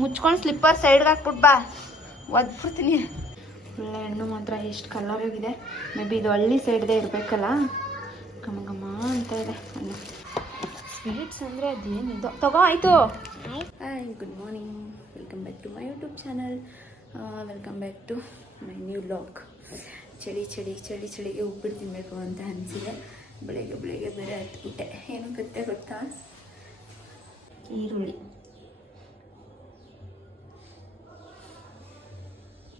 ಮುಚ್ಕೊಂಡು ಸ್ಲಿಪ್ಪರ್ ಸೈಡ್ಗೆ ಹಾಕ್ಬಿಟ್ಟು ಬಾ. ಒದ್ಬಿಡ್ತೀನಿ. ಒಳ್ಳೆ ಹೆಣ್ಣು ಮಾತ್ರ ಎಷ್ಟು ಕಲರ್ ಆಗಿದೆ ಮೇ ಬಿ ಇದು ಹಳ್ಳಿ ಸೈಡ್ದೇ ಇರಬೇಕಲ್ಲ. ಘಮ ಘಮ ಅಂತ ಇದೆ. ಹಣ್ಣು ಸ್ವೀಟ್ಸ್ ಅಂದರೆ ಅದೇನಿದೋ? ತಗೋ ಆಯಿತು. Hi good morning welcome back to my YouTube channel welcome back to my new blog ಚಳಿ ಚಳಿ ಚಳಿ ಚಳಿಗೆ ಉಪ್ಪಿಟ್ಟು ತಿನ್ನಬೇಕು ಅಂತ ಅನಿಸಿದೆ. ಬೆಳಗ್ಗೆ ಬೆಳಗ್ಗೆ ಬೇರೆ ಹತ್ಬಿಟ್ಟೆ. ಏನು ಗೊತ್ತೇ ಗೊತ್ತಾ? ಈರುಳ್ಳಿ.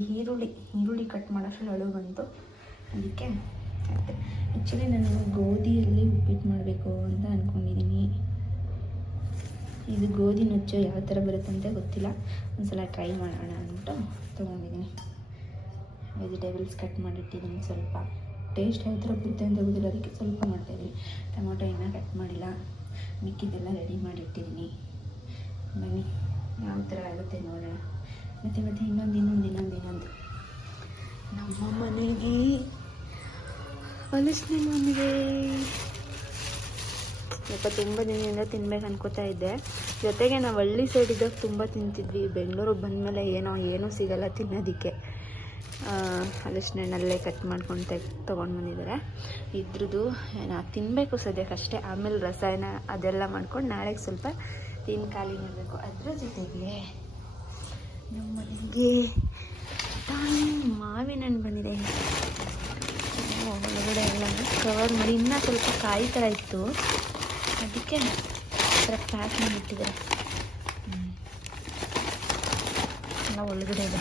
ಈರುಳ್ಳಿ ಈರುಳ್ಳಿ ಕಟ್ ಮಾಡೋಷ್ಟು ಅಳು ಬಂತು. ಅದಕ್ಕೆ ಆ್ಯಕ್ಚುಲಿ ನಾನು ಗೋಧಿಯಲ್ಲಿ ಉಪ್ಪಿಟ್ಟು ಮಾಡಬೇಕು ಅಂತ ಅಂದ್ಕೊಂಡಿದ್ದೀನಿ ಇದು ಗೋಧಿ ನುಚ್ಚು ಯಾವ ಥರ ಬರುತ್ತೆ ಅಂತ ಗೊತ್ತಿಲ್ಲ. ಒಂದ್ಸಲ ಟ್ರೈ ಮಾಡೋಣ ಅಂದ್ಬಿಟ್ಟು ತೊಗೊಂಡಿದ್ದೀನಿ ವೆಜಿಟೇಬಲ್ಸ್ ಕಟ್ ಮಾಡಿಟ್ಟಿದ್ದೀನಿ ಸ್ವಲ್ಪ. ಟೇಸ್ಟ್ ಯಾವ ಥರ ಬರುತ್ತೆ ಅಂತ ಗೊತ್ತಿಲ್ಲ. ಅದಕ್ಕೆ ಸ್ವಲ್ಪ ಮಾಡ್ತಾಯಿದ್ದೀನಿ ಟೊಮೊಟೊ ಇನ್ನೂ ಕಟ್ ಮಾಡಿಲ್ಲ. ಮಿಕ್ಕಿದ್ದೆಲ್ಲ ರೆಡಿ ಮಾಡಿಟ್ಟಿದ್ದೀನಿ ಬನ್ನಿ, ಯಾವ ಥರ ಆಗುತ್ತೆ ನೋಡೋಣ. ಮತ್ತು, ಮತ್ತೆ ಇನ್ನೊಂದು ಇನ್ನೊಂದು ಇನ್ನೊಂದು ಇನ್ನೊಂದು. ನಮ್ಮ ಮನೆಗೆ ಹಲಸಿನ ಮನೆಗೆ ಸ್ವಲ್ಪ ತುಂಬ ದಿನದಿಂದ ತಿನ್ಬೇಕು ಅನ್ಕೋತಾ ಇದ್ದೆ. ಜೊತೆಗೆ ನಾವು ಹಳ್ಳಿ ಸೈಡ್ ಇದ್ದಾಗ ತುಂಬ ತಿಂತಿದ್ವಿ. ಬೆಂಗಳೂರಿಗೆ ಬಂದಮೇಲೆ ಏನೋ, ಏನೂ ಸಿಗಲ್ಲ ತಿನ್ನೋದಕ್ಕೆ. ಹಲಸಿನ ಹಣ್ಣಲ್ಲೇ ಕಟ್ ಮಾಡ್ಕೊಂಡು ತೆಗ್, ತೊಗೊಂಡು ಬಂದಿದ್ದಾರೆ. ಇದ್ರದ್ದು ನಾ ತಿನ್ನಬೇಕು ಸದ್ಯಕ್ಕೆ ಅಷ್ಟೇ. ಆಮೇಲೆ ರಸಾಯನ ಅದೆಲ್ಲ ಮಾಡ್ಕೊಂಡು ನಾಳೆಗೆ ಸ್ವಲ್ಪ ತಿನ್ ಖಾಲಿ ಮಾಡಬೇಕು ಅದರ ಜೊತೆಗೆ ನಮ್ಮ ಮನೆಗೆ ಮಾವಿನ ಹಣ್ಣು ಬಂದಿದೆ ಒಳಗಡೆ ಎಲ್ಲ ಕವರ್ ಮಾಡಿ ಇನ್ನೂ ಸ್ವಲ್ಪ ಕಾಯಿ ಥರ ಇತ್ತು. ಅದಕ್ಕೆ ಥರ ಪ್ಯಾಕ್ ಮಾಡಿಟ್ಟಿದ್ದಾರೆ. ಎಲ್ಲ ಒಳಗಡೆ ಇದೆ.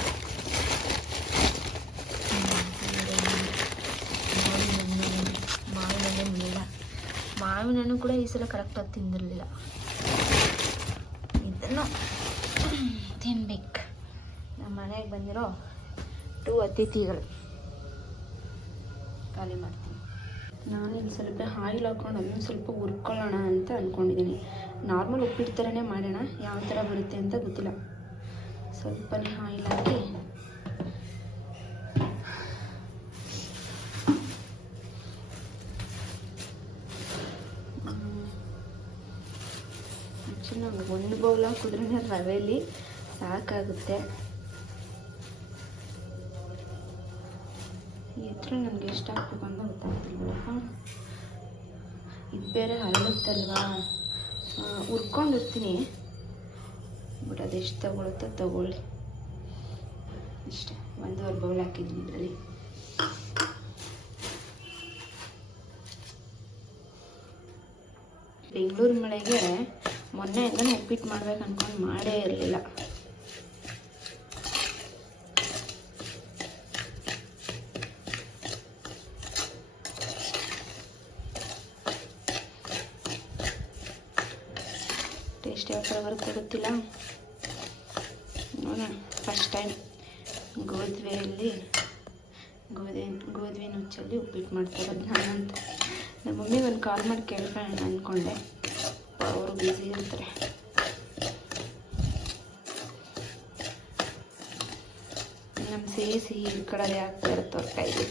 ಮಾವಿನ ಹಣ್ಣು ಮಾವಿನ ಹಣ್ಣು ಕೂಡ ಈ ಸಲ ಕರೆಕ್ಟಾಗಿ ತಿಂದಿರಲಿಲ್ಲ. ಇದನ್ನು ತಿನ್ಬೇಕು. ನಮ್ಮ ಮನೆಗೆ ಬಂದಿರೋ ಟೂ ಅತಿಥಿಗಳು. ಖಾಲಿ ಮಾಡ್ತೀನಿ. ನಾನು ನಾನೀಗ ಸ್ವಲ್ಪ ಆಯಿಲ್ ಹಾಕ್ಕೊಂಡು ಅದನ್ನು ಸ್ವಲ್ಪ ಹುರ್ಕೊಳ್ಳೋಣ ಅಂತ ಅಂದ್ಕೊಂಡಿದ್ದೀನಿ ನಾರ್ಮಲ್ ಉಪ್ಪಿಟ್ಟು ಥರನೇ ಮಾಡೋಣ, ಯಾವ ಥರ ಬರುತ್ತೆ ಅಂತ ಗೊತ್ತಿಲ್ಲ. ಸ್ವಲ್ಪನೇ ಆಯಿಲ್ ಹಾಕಿ. ಒಂದು ಬೌಲ್ ಹಾಕಿದ್ರೆ ರವೆಯಲ್ಲಿ ಸಾಕಾಗುತ್ತೆ. ಇದ್ರೆ ನನಗೆ ಎಷ್ಟು ಹಾಕ್ಬೇಕು ಅಂತ ಗೊತ್ತಾಗ್ತಿಲ್ಲ ಹಾಂ. ಇದು ಬೇರೆ ಹರಡುತ್ತಲ್ವಾ? ಉರ್ಕೊಂಡಿರ್ತೀನಿ. ಬಟ್ ಅದೆಷ್ಟು ತಗೊಳುತ್ತೋ ತಗೊಳ್ಳಿ. ಇಷ್ಟೇ. ಒಂದೂವರೆ ಬೌಲ್ ಹಾಕಿದ್ದೀನಿ ಇದರಲ್ಲಿ. ಬೆಂಗಳೂರು ಮಳೆಗೆ ಮೊನ್ನೆಯಿಂದನೂ ಉಪ್ಪಿಟ್ಟು ಮಾಡ್ಬೇಕು ಅನ್ಕೊಂಡು ಮಾಡೇ ಇರಲಿಲ್ಲ ಟೇಸ್ಟ್ ಯಾವ ಥರ ಬರುತ್ತೆ ಗೊತ್ತಿಲ್ಲ ನೋಡೋಣ ಫಸ್ಟ್ ಟೈಮ್ ಗೋಧುವೆಯಲ್ಲಿ ಗೋಧಿ ಗೋಧಿ ನುಚ್ಚಲ್ಲಿ ಉಪ್ಪಿಟ್ಟು ಮಾಡ್ತಾರೆ. ನಾನಂತ ನಾನು ನಮ್ಮ ಮಮ್ಮಿಗೆ ಒಂದು ಕಾಲ್ ಮಾಡಿ ಕೇಳ್ಕೊಳ್ಳೋಣ ಅಂದ್ಕೊಂಡೆ ಅವರು ಬಿಸಿ ಇರ್ತಾರೆ. ನಮ್ಮ ಸಿಹಿ ಸಿಹಿ ಕಡೆ ಆಗ್ತಾ ಇರುತ್ತೆ ಅವ್ರ ಕೈಗೆ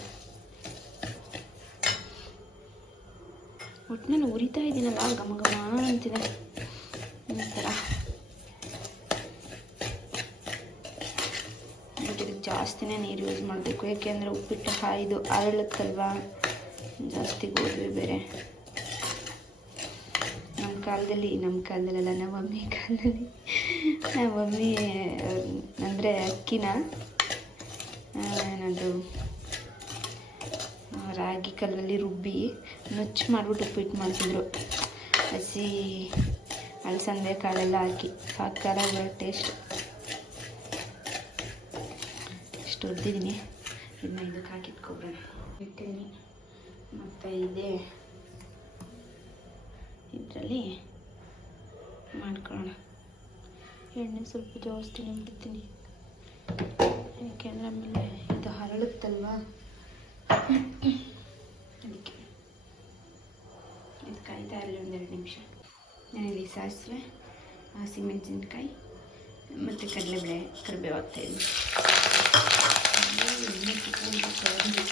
ಒಟ್ಟಿನಲ್ಲಿ ಉರಿತಾ ಇದ್ದೀನಲ್ಲ ಘಮ ಘಮ ಅಂತಿದೆ. ಒಂಥರ ಬಟ್ ಇದಕ್ಕೆ ಜಾಸ್ತಿನೇ ನೀರು ಯೂಸ್ ಮಾಡಬೇಕು. ಯಾಕೆಂದರೆ ಉಪ್ಪಿಟ್ಟು ಹಾಯ್ದು ಅರಳುತ್ತಲ್ವಾ? ಜಾಸ್ತಿ ಗೋಧಿ ಬೇರೆ. ನಮ್ಮ ಕಾಲದಲ್ಲಿ ನಮ್ಮ ಕಾಲದಲ್ಲೆಲ್ಲ ನಮ್ಮ ಮಮ್ಮಿ ಕಾಲದಲ್ಲಿ ನಮ್ಮ ಮಮ್ಮಿ ಅಂದರೆ ಅಕ್ಕಿನ ಏನದು ಆ, ರಾಗಿ ಕಲ್ಲಲ್ಲಿ ರುಬ್ಬಿ ನುಚ್ಚು ಮಾಡಿಬಿಟ್ಟು ಉಪ್ಪಿಟ್ಟು ಮಾಡ್ತಿದ್ರು. ಹಸಿ ಅಲಸಂದೆ ಕಾಳೆಲ್ಲ ಹಾಕಿ. ಬರೋ ಟೇಸ್ಟ್ ಇಷ್ಟು ಹೊಡೆದಿದ್ದೀನಿ ಇದನ್ನ ಇದಕ್ಕೆ ಹಾಕಿಟ್ಕೊಬಿಡೋಣ ಇಟ್ಟಿದ್ದೀನಿ ಮತ್ತು ಇದೇ. ಇದರಲ್ಲಿ ಮಾಡ್ಕೊಳ್ಳೋಣ. ಎಣ್ಣೆ ಸ್ವಲ್ಪ ಜಾಸ್ತಿ ಬಿಡ್ತೀನಿ ಯಾಕೆಂದ್ರೆ ಆಮೇಲೆ ಇದು ಹರಳುತ್ತಲ್ವಾ? ಅದಕ್ಕೆ. ಇದು ಕಾಯ್ತಾ ಇರಲಿ ಒಂದೆರಡು ನಿಮಿಷ. ನಾನಿಲ್ಲಿ ಸಾಸಿವೆ, ಹಸಿಮೆಣಸಿನ್ಕಾಯಿ, ಮತ್ತು ಕಡಲೆಬೇಳೆ ಕರಿಬೇವು ಹಾಕ್ತಾಯಿದ್ದೀನಿ ಎಣ್ಣೆ ಕುತ್ಕೊಂಡು ಕರಡಿ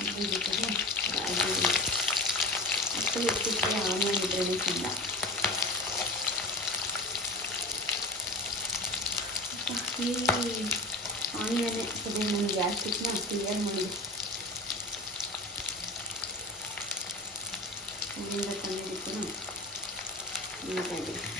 ಅದ್ರ ಜೊತೆಗೆ ರಾಗಿ ಅಕ್ಕಲು ಉಪ್ಪಿಟ್ಟು ಆನ್ ಮಾಡಿದ್ರೇ ಚೆಂದ ಈ ಆನಿಯನ್ನೇ ಸರಿ ನಾನು ಗ್ಯಾಸ್ಟಿಕ್ನ ಕ್ಲಿಯರ್ ಮಾಡಿ ಅಲ್ಲಿಂದ ತಂದಿದ್ದಕ್ಕೂ ನೀಡ್ತಾ ಇದ್ದೀನಿ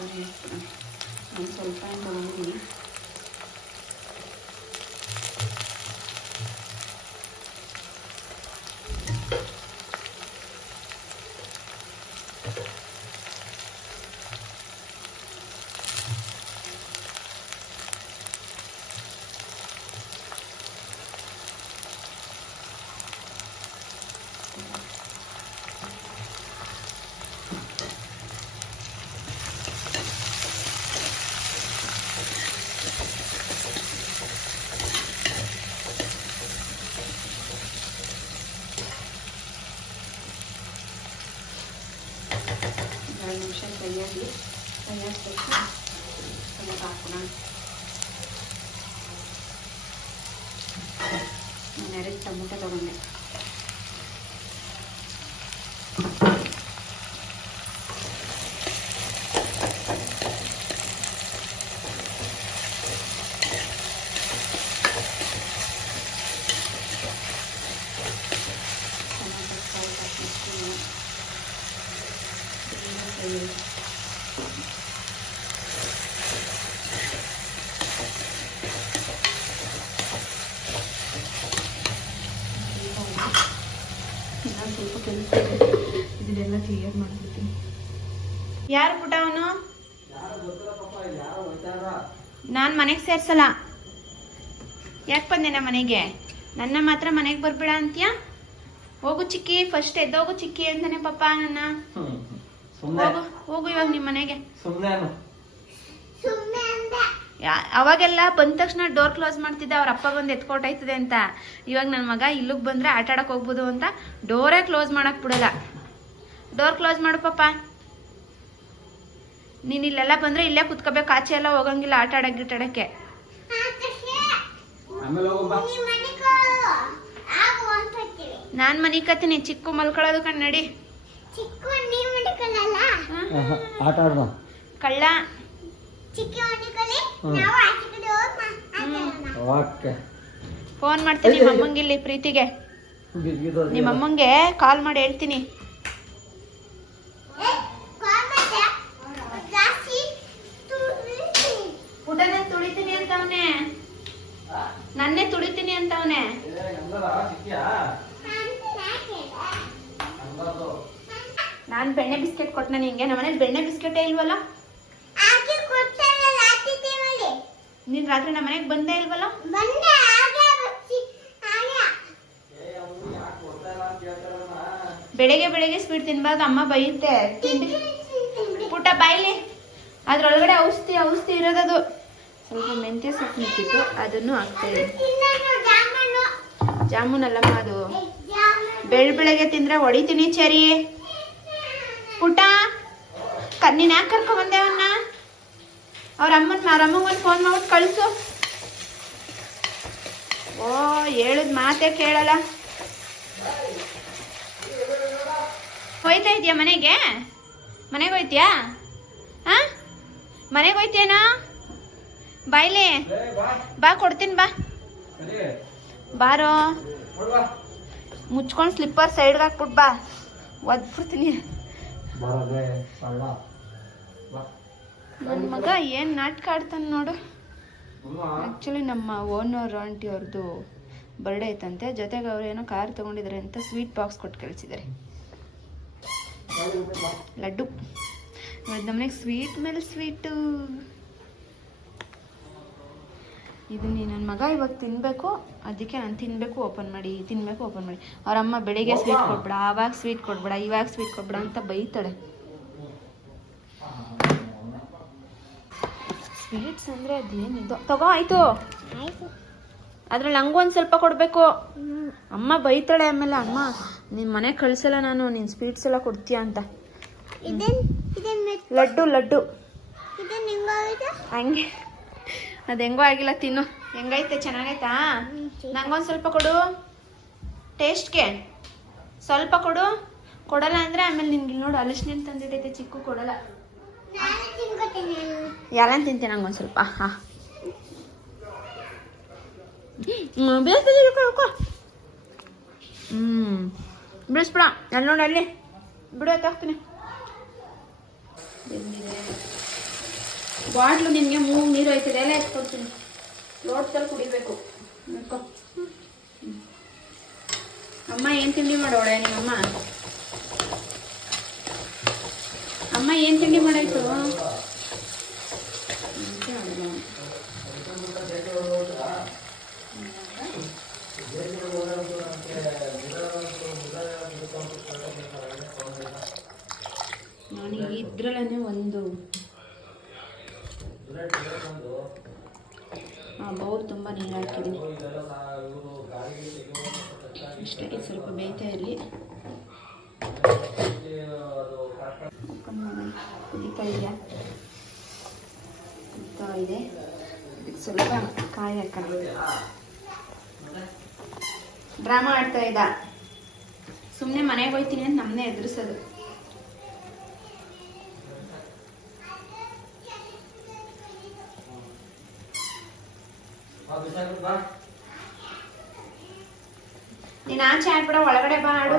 ಒಂದು ಸ್ವಲ್ಪ ತೊಗೊಂಡಿದ್ದೀನಿ করছি ಯಾರು ಪುಟ ಅವನು? ನಾನು ಮನೆಗೆ ಸೇರ್ಸಲ್ಲ. ಯಾಕೆ ಬಂದೆ ನಮ್ಮ ಮನೆಗೆ? ನನ್ನ ಮಾತ್ರ ಮನೆಗೆ ಬರ್ಬೇಡ ಅಂತೀಯ? ಹೋಗು ಚಿಕ್ಕಿ ಫಸ್ಟ್ ಎದ್ದೋಗು ಚಿಕ್ಕಿ ಅಂತಾನೆ ಪಪ್ಪ ನನ್ನ. ಸುಮ್ಮನೆ ಹೋಗು ಹೋಗು ಇವಾಗ ನಿಮ್ಮ ಮನೆಗೆ. ಸುಮ್ಮನೆ ಯಾ- ಅವಾಗೆಲ್ಲ ಬಂದ ತಕ್ಷಣ ಡೋರ್ ಕ್ಲೋಸ್ ಮಾಡ್ತಿದ್ದೆ ಅವ್ರ ಅಪ್ಪ ಬಂದು ಎತ್ಕೊಟ್ಟಾಯ್ತದೆ ಅಂತ. ಇವಾಗ ನನ್ನ ಮಗ ಇಲ್ಲಿಗೆ ಬಂದ್ರೆ ಆಟ ಆಡಕ್ ಹೋಗ್ಬೋದು ಅಂತ ಡೋರೇ ಕ್ಲೋಸ್ ಮಾಡಕ್ ಬಿಡಲ್ಲ. ಡೋರ್ ಕ್ಲೋಸ್ ಮಾಡು ಪಾಪ. ನೀನ್ ಇಲ್ಲೆಲ್ಲ ಬಂದ್ರೆ ಇಲ್ಲೇ ಕುತ್ಕೋಬೇಕು. ಆಚೆ ಎಲ್ಲ ಹೋಗಂಗಿಲ್ಲ ಆಟ ಆಡಕ್ ಗಿಟ ಆಡಕ್ಕೆ. ಆಮೇಲೆ ಹೋಗು ಬಾ. ನಾನ್ ಮನಿ ಕತ್ತೀನಿ ಚಿಕ್ಕು ಮಲ್ಕೊಳ್ಳೋದು ಕಣ್ಣಡಿ ಕಳ್ಳ. ಓಕೆ ಫೋನ್ ಮಾಡ್ತೀನಿ ನಿಮ್ಮ ಅಮ್ಮಂಗಿಲ್ಲಿ ಪ್ರೀತಿಗೆ. ನಿಮ್ಮ ಅಮ್ಮಂಗೆ ಕಾಲ್ ಮಾಡಿ ಹೇಳ್ತೀನಿ ಊಟನೇ ತುಳಿತೀನಿ ಅಂತವನೆ ನನ್ನೇ ತುಳಿತೀನಿ ಅಂತವನೆ. ನಾನ್ ಬೆಣ್ಣೆ ಬಿಸ್ಕೆಟ್ ಕೊಟ್ಟನ ನಿಂಗೆ? ನಮ್ಮನೇಲಿ ಬೆಣ್ಣೆ ಬಿಸ್ಕೆಟೇ ಇಲ್ವಲ್ಲ? ನೀನ್ ರಾತ್ರಿ ನಮ್ಮ ಮನೆಗೆ ಬಂದೇ ಇಲ್ವಲ್ಲ? ಬೆಳಗ್ಗೆ ಬೆಳಗ್ಗೆ ಸ್ವೀಟ್ ತಿನ್ಬಾರ್ದು ಅಮ್ಮ ಬೈಯುತ್ತೆ. ತಿಂಡಿ ಪುಟ್ಟ ಬಾಯ್ಲಿ ಅದ್ರೊಳಗಡೆ ಔಷಧಿ ಔಷಧಿ ಇರೋದದು. ಸ್ವಲ್ಪ ಮೆಂತ್ಯ ಸೊಪ್ಪು ನಿಂತಿತ್ತು ಅದನ್ನು ಹಾಕ್ತಾ ಇದ್ದೀನಿ ಜಾಮೂನ್? ಅಲ್ಲಮ್ಮ ಅದು. ಬೆಳ್ ಬೆಳಗ್ಗೆ ತಿಂದ್ರೆ ಹೊಡಿತೀನಿ ಚರಿ. ಪುಟ ಕನ್ನಿನ ಯಾಕೆ ಕರ್ಕೊಂಬಂದೆ ಅವನ್ನ ಅವ್ರ ಅಮ್ಮನ ಅವ್ರ ಅಮ್ಮಗೊಂದು ಒಂದು ಫೋನ್ ಮಾಡ್ಬಿಟ್ಟು ಕಳಿಸು. ಓ ಹೇಳಿದ ಮಾತೇ ಕೇಳಲ್ಲ. ಹೋಯ್ತಾ ಇದೆಯಾ ಮನೆಗೆ? ಮನೆಗೆ ಹೋಯ್ತೀಯಾ? ಹಾ? ಮನೆಗೆ ಹೋಯ್ತೇನೋ? ಬಾಯ್ಲಿ ಬಾ ಕೊಡ್ತೀನಿ ಬಾ. ಬಾರೋ. ಮುಚ್ಕೊಂಡು ಸ್ಲಿಪ್ಪರ್ ಸೈಡ್ಗೆ ಹಾಕ್ಬಿಟ್ಟು ಬಾ. ಒದ್ಬಿಡ್ತೀನಿ. ನನ್ನ ಮಗ ಏನು ನಾಟಕ ಆಡ್ತಾನೆ ನೋಡು. ಆ್ಯಕ್ಚುಲಿ ನಮ್ಮ ಓನರ್ ಆಂಟಿ ಅವ್ರದ್ದು ಬರ್ಡೇ ಐತಂತೆ. ಜೊತೆಗೆ ಅವ್ರು ಏನೋ ಕಾರ್ ತೊಗೊಂಡಿದ್ದಾರೆ ಅಂತ ಸ್ವೀಟ್ ಬಾಕ್ಸ್ ಕೊಟ್ಟು ಕಳಿಸಿದ್ದಾರೆ ಲಡ್ಡು. ನಮ್ಮನೆಗೆ ಸ್ವೀಟ್ ಮೇಲೆ ಸ್ವೀಟು ಇದು ನೀ ನನ್ನ ಮಗ ಇವಾಗ ತಿನ್ನಬೇಕು ಅದಕ್ಕೆ ನಾನು ತಿನ್ನಬೇಕು ಓಪನ್ ಮಾಡಿ ತಿನ್ನಬೇಕು ಓಪನ್ ಮಾಡಿ. ಅವ್ರ ಅಮ್ಮ ಬೆಳಿಗ್ಗೆ ಸ್ವೀಟ್ ಕೊಡ್ಬೇಡ ಆವಾಗ ಸ್ವೀಟ್ ಕೊಡ್ಬೇಡ ಇವಾಗ ಸ್ವೀಟ್ ಕೊಡ್ಬೇಡ ಅಂತ ಬೈತಾಳೆ. ಸ್ವೀಟ್ಸ್ ಅಂದರೆ ಅದೇನಿದು? ತಗೋ ಆಯಿತು. ಅದ್ರಲ್ಲಿ ಹಂಗೊಂದು ಸ್ವಲ್ಪ ಕೊಡಬೇಕು. ಅಮ್ಮ ಬೈತಾಳೆ ಆಮೇಲೆ ಅಮ್ಮ ನಿಮ್ಮ ಮನೆ ಕಳ್ಸಲ್ಲ ನಾನು ನೀನು ಸ್ವೀಟ್ಸ್ ಎಲ್ಲ ಕೊಡ್ತೀಯ ಅಂತ. ಲಡ್ಡು ಲಡ್ಡು. ಹಂಗೆ. ಅದು ಹೆಂಗೋ ಆಗಿಲ್ಲ ತಿನ್ನು. ಹೆಂಗೈತೆ? ಚೆನ್ನಾಗೈತಾ? ನಂಗೊಂದು ಸ್ವಲ್ಪ ಕೊಡು. ಟೇಸ್ಟ್ಗೆ ಸ್ವಲ್ಪ ಕೊಡು. ಕೊಡಲ್ಲ ಅಂದ್ರೆ ಆಮೇಲೆ ನಿನ್ಗೆ ನೋಡು, ಅಲಸಿನ ತಂದಿಟ್ಟೈತೆ, ಚಿಕ್ಕು ಕೊಡಲ್ಲ. ಯಾರನ್ನ ತಿಂತೀನಿ ನಂಗೊಂದು ಸ್ವಲ್ಪ? ಹಾಂ. ಹ್ಞೂ ಬಿಡಿಸ್ಬಿಡ ಅಲ್ಲಿ ನೋಡಿ, ಅಲ್ಲಿ. ಬಿಡು ಬಾಟ್ಲು ನಿಮಗೆ ಮೂರು ನೀರು ಹೋಯ್ತದೆ ಎಲ್ಲ ಎತ್ಕೊಡ್ತೀನಿ ಲೋಟದಲ್ಲಿ ಕುಡಿಬೇಕು. ನೋಡ್ಕೊ. ಅಮ್ಮ ಏನು ತಿಂಡಿ ಮಾಡೋಳೆ ನಿಮ್ಮಮ್ಮ? ಅಮ್ಮ ಏನು ತಿಂಡಿ ಮಾಡಾಯ್ತು? ನಾನು ಇದ್ರಲ್ಲೇ ಒಂದು ಬೌಲ್ ತುಂಬ ನೀರು ಹಾಕಿದ್ದೀನಿ. ಇಷ್ಟೇ ಸ್ವಲ್ಪ ಬೇಯ್ತಾ ಇರಲಿ. ಕುದೀತಾ ಇದೆಯಾ? ಇದೆ. ಸ್ವಲ್ಪ ಕಾಯಿ ಹಾಕೋಣ. ಡ್ರಾಮಾ ಆಡ್ತಾ ಇದ್ದ. ಸುಮ್ಮನೆ ಮನೆಗೆ ಹೋಯ್ತೀನಿ ಅಂತ ನಮ್ಮನ್ನೇ ಎದುರಿಸೋದು. ನೀನು ಆಚೆ ಆಡ್ಬಿಡ ಒಳಗಡೆ ಬಾ ಆಡು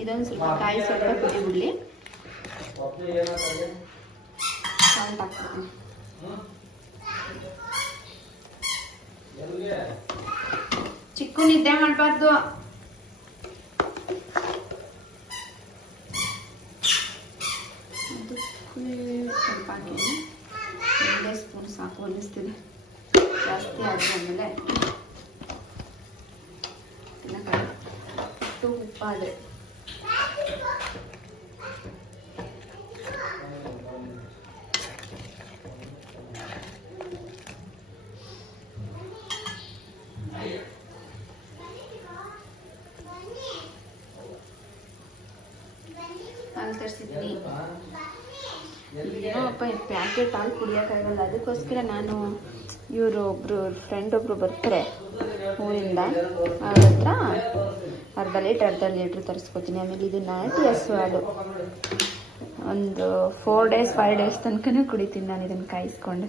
ಇದೊಂದು ಸ್ವಲ್ಪ ಕಾಯಿ ಚಿಕ್ಕು ನಿದ್ದೆ ಮಾಡಬಾರ್ದು. ಅದಕ್ಕೆ ಸ್ವಲ್ಪ ಹಾಕಿ ಒಂದೇ ಸ್ಪೂನ್ ಸಾಕು ಅನ್ನಿಸ್ತಿದೆ ಜಾಸ್ತಿ ಆದರೆ ಆಮೇಲೆ ತಿನ್ನಕ್ಕಾಗಲ್ಲ. ಅಷ್ಟು ಉಪ್ಪಾದರೆ ಹಾಲು ತರಿಸಿದ್ವಿ ಏನೋ ಅಪ್ಪ ಪಾಲು ಕುಡಿಯೋಕ್ಕಾಗಲ್ಲ ಅದಕ್ಕೋಸ್ಕರ ನಾನು ಇವರು ಒಬ್ಬರು ಫ್ರೆಂಡ್ ಒಬ್ಬರು ಬರ್ತಾರೆ ಊರಿಂದ. ಅವ್ರ ಹತ್ರ ಅರ್ಧ ಲೀಟ್ರ್ ಅರ್ಧ ಲೀಟ್ರ್ ತರಿಸ್ಕೊತೀನಿ. ಆಮೇಲೆ ಇದು ನಾಟಿ ಹಸು ಹಾಲು ಒಂದು ಫೋರ್ ಡೇಸ್ ಫೈವ್ ಡೇಸ್ ತನಕನೂ ಕುಡಿತೀನಿ ನಾನು ಇದನ್ನು ಕಾಯಿಸ್ಕೊಂಡು.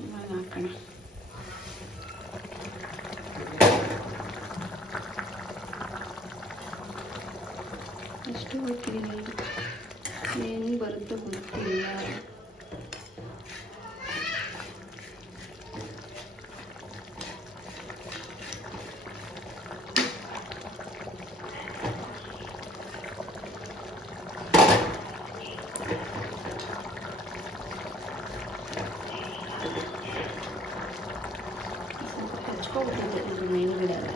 ಇವಾಗ ಹಾಕೋಣ ಎಷ್ಟು ಹೋಗ್ತೀನಿ ನೀರು ಏನು ಬರುತ್ತೋ ಗೊತ್ತಿಲ್ಲ ಸ್ವಲ್ಪ ಹಚ್ಕೊಬಿಟ್ಟಿದ್ದೆ ಇದು ಮೇಲ್ಗಡೆ ಎಲ್ಲ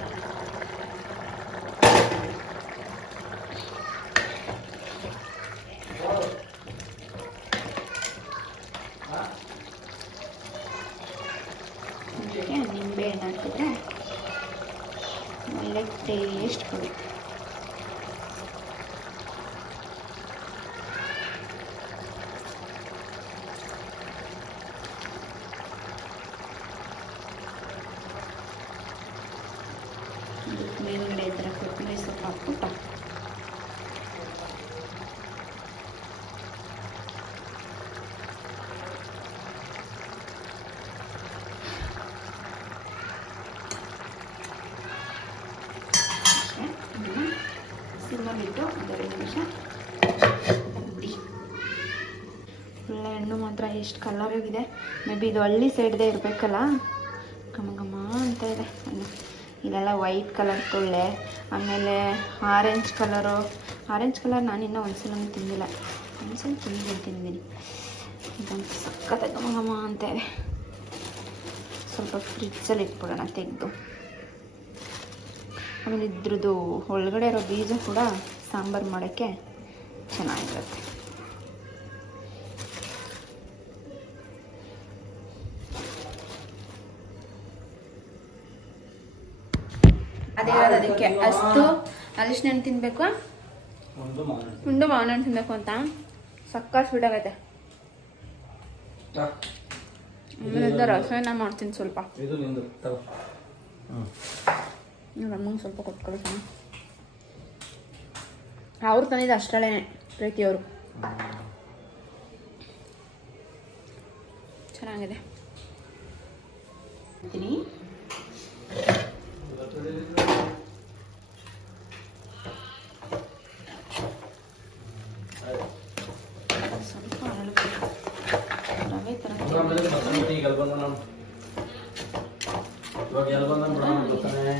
ಅದಕ್ಕೆ ನಿಂಬೆ ಹಣ್ಣು ಹಾಕಿದ್ರೆ ಒಳ್ಳೆ ಟೇಸ್ಟ್ ಕೊಡುತ್ತೆ ಇದಕ್ಕೆ ಮೇಲ್ಗಡೆ ಈ ಥರ ಕೊತ್ತಂಬರಿ ಸೊಪ್ಪು ಹಾಕ್ಬಿಟ್ಟು. ಮಾತ್ರ, ಎಷ್ಟು ಕಲರ್ ಆಗಿದೆ ಮೇ ಬಿ ಇದು ಹಳ್ಳಿ ಸೈಡ್ದೇ ಇರಬೇಕಲ್ಲ? ಘಮ ಘಮ ಅಂತ ಇದೆ. ಇಲ್ಲೆಲ್ಲ ವೈಟ್ ಕಲರ್ ತೊಳ್ಳೆ, ಆಮೇಲೆ ಆರೆಂಜ್ ಕಲರು ಆರೆಂಜ್ ಕಲರ್ ನಾನು ಇನ್ನೂ ಒಂದ್ಸಲ ತಿಂದಿಲ್ಲ. ಒಂದ್ಸಲ ತಿಂದಿದ್ದೀನಿ ತಿಂದಿದ್ದೀನಿ. ಇದೊಂದು ಸಕ್ಕತ್ತ ಘಮ ಘಮ ಅಂತ ಇದೆ. ಸ್ವಲ್ಪ ಫ್ರಿಜ್ಜಲ್ಲಿ ಇಟ್ಬಿಡೋಣ, ತೆಗೆದು. ಆಮೇಲೆ ಇದ್ರದ್ದು ಒಳಗಡೆ ಇರೋ ಬೀಜ ಕೂಡ ಸಾಂಬಾರು ಮಾಡೋಕ್ಕೆ ಚೆನ್ನಾಗಿರುತ್ತೆ ಅದೇ ಹೇಳೋದು ಅದಕ್ಕೆ ಅಷ್ಟು ಅರಿಶಿನ ಹಣ್ಣು ತಿನ್ಬೇಕು ಒಂದು ಮಾವಿನ ಉಂಡು ಮಾವಿನ ಹಣ್ಣು ತಿನ್ಬೇಕು ಅಂತ? ಸಕ್ಕ ಬಿಡಾಗತ್ತೆ ಆಗೈತೆ ಆಮೇಲೆ ರಸನ ಮಾಡ್ತೀನಿ ಸ್ವಲ್ಪ. ಇದು ನಿಂದು. ತಗೋ. ಹ್ಞೂ ನಮ್ಮ ಅಮ್ಮಂಗೆ ಸ್ವಲ್ಪ ಕೊಟ್ಕೊಳ್ತೀನಿ ಅವ್ರು ತಂದಿದ್ದು ಅಷ್ಟರಲ್ಲೇನೆ ಪ್ರೀತಿಯವರು ಚೆನ್ನಾಗಿದೆ. ತಿನ್ನಿ ಸ್ವಲ್ಪ ಅರಳಬೇಕು. ರವೆ ಆಮೇಲೆ ಬಸವನಗುಡಿ ಈಗ ಬಂದ ನಾನು ಇವಾಗ ಎಲ್ಲಿ ಬಂದ ಬಿಡೋಣ ಗೊತ್ತಾನೆ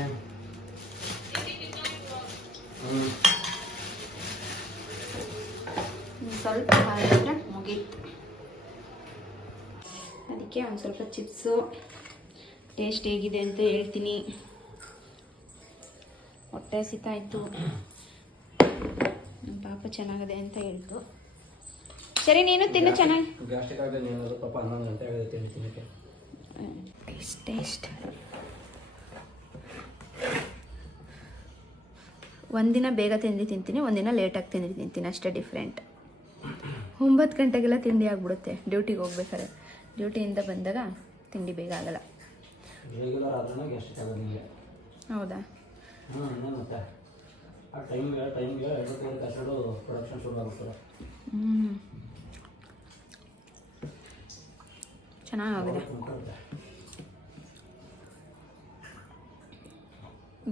ಸ್ವಲ್ಪ ಹಾಕಿದ್ರೆ ಮುಗೀತು. ಅದಕ್ಕೆ ಒಂದು ಸ್ವಲ್ಪ ಚಿಪ್ಸು. ಟೇಸ್ಟ್ ಹೇಗಿದೆ ಅಂತ ಹೇಳ್ತೀನಿ. ಹೊಟ್ಟೆ ಸಿತಾಯಿತು ನಮ್ಮ ಪಾಪ ಚೆನ್ನಾಗಿದೆ ಅಂತ ಹೇಳ್ತು. ಸರಿ ನೀನು ತಿನ್ನು ಚೆನ್ನಾಗಿ. ಗ್ಯಾಸ್ಟ್ರಿಕ್ ಆಗಲಿ ಏನಾದ್ರು ಪಾಪ ಹನ್ನೊಂದು ಗಂಟೆ ಆಗಿದೆ ತಿಂಡಿ ತಿನ್ನಕ್ಕೆ. Taste taste. ಒಂದಿನ ಬೇಗ ತಿಂಡಿ ತಿಂತೀನಿ ಒಂದಿನ ಲೇಟಾಗಿ ತಿಂಡಿ ತಿಂತೀನಿ ಅಷ್ಟೇ ಡಿಫ್ರೆಂಟ್ ಒಂಬತ್ತು ಗಂಟೆಗೆಲ್ಲ ತಿಂಡಿ ಆಗ್ಬಿಡುತ್ತೆ ಡ್ಯೂಟಿಗೆ ಹೋಗ್ಬೇಕಾದ್ರೆ. ಡ್ಯೂಟಿಯಿಂದ ಬಂದಾಗ ತಿಂಡಿ ಬೇಗ ಆಗಲ್ಲ. ಹೌದಾ? ಟೈಮ್ಗೆ ಟೈಮ್ಗೆ ಪ್ರೊಡಕ್ಷನ್ ಶುರು ಆಗುತ್ತದೆ ಹ್ಞೂ ಚೆನ್ನಾಗಿದೆ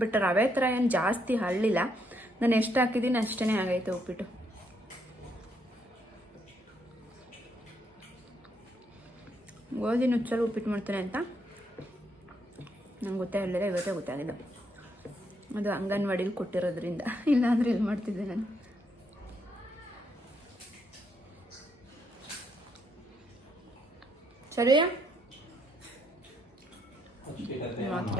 ಬಟ್ ರವೆ ಥರ ಏನು ಜಾಸ್ತಿ ಹಳ್ಳಿಲ್ಲ ನಾನು ಎಷ್ಟು ಹಾಕಿದ್ದೀನಿ ಅಷ್ಟೇ ಆಗೈತೆ ಉಪ್ಪಿಟ್ಟು. ಗೋಧಿ ನುಚ್ಚಲು ಉಪ್ಪಿಟ್ಟು ಮಾಡ್ತೇನೆ ಅಂತ. ನಂಗೆ ಗೊತ್ತೇ ಇರಲಿಲ್ಲ ಇವತ್ತೇ ಗೊತ್ತಾಗಿದೆ. ಅದು ಅಂಗನವಾಡಿಲಿ ಕೊಟ್ಟಿರೋದ್ರಿಂದ. ಇಲ್ಲಾಂದ್ರೆ ಇಲ್ಲಿ ಮಾಡ್ತಿದ್ದೆ ನಾನು. ಸರಿಯಾ ಮಾತ್ರ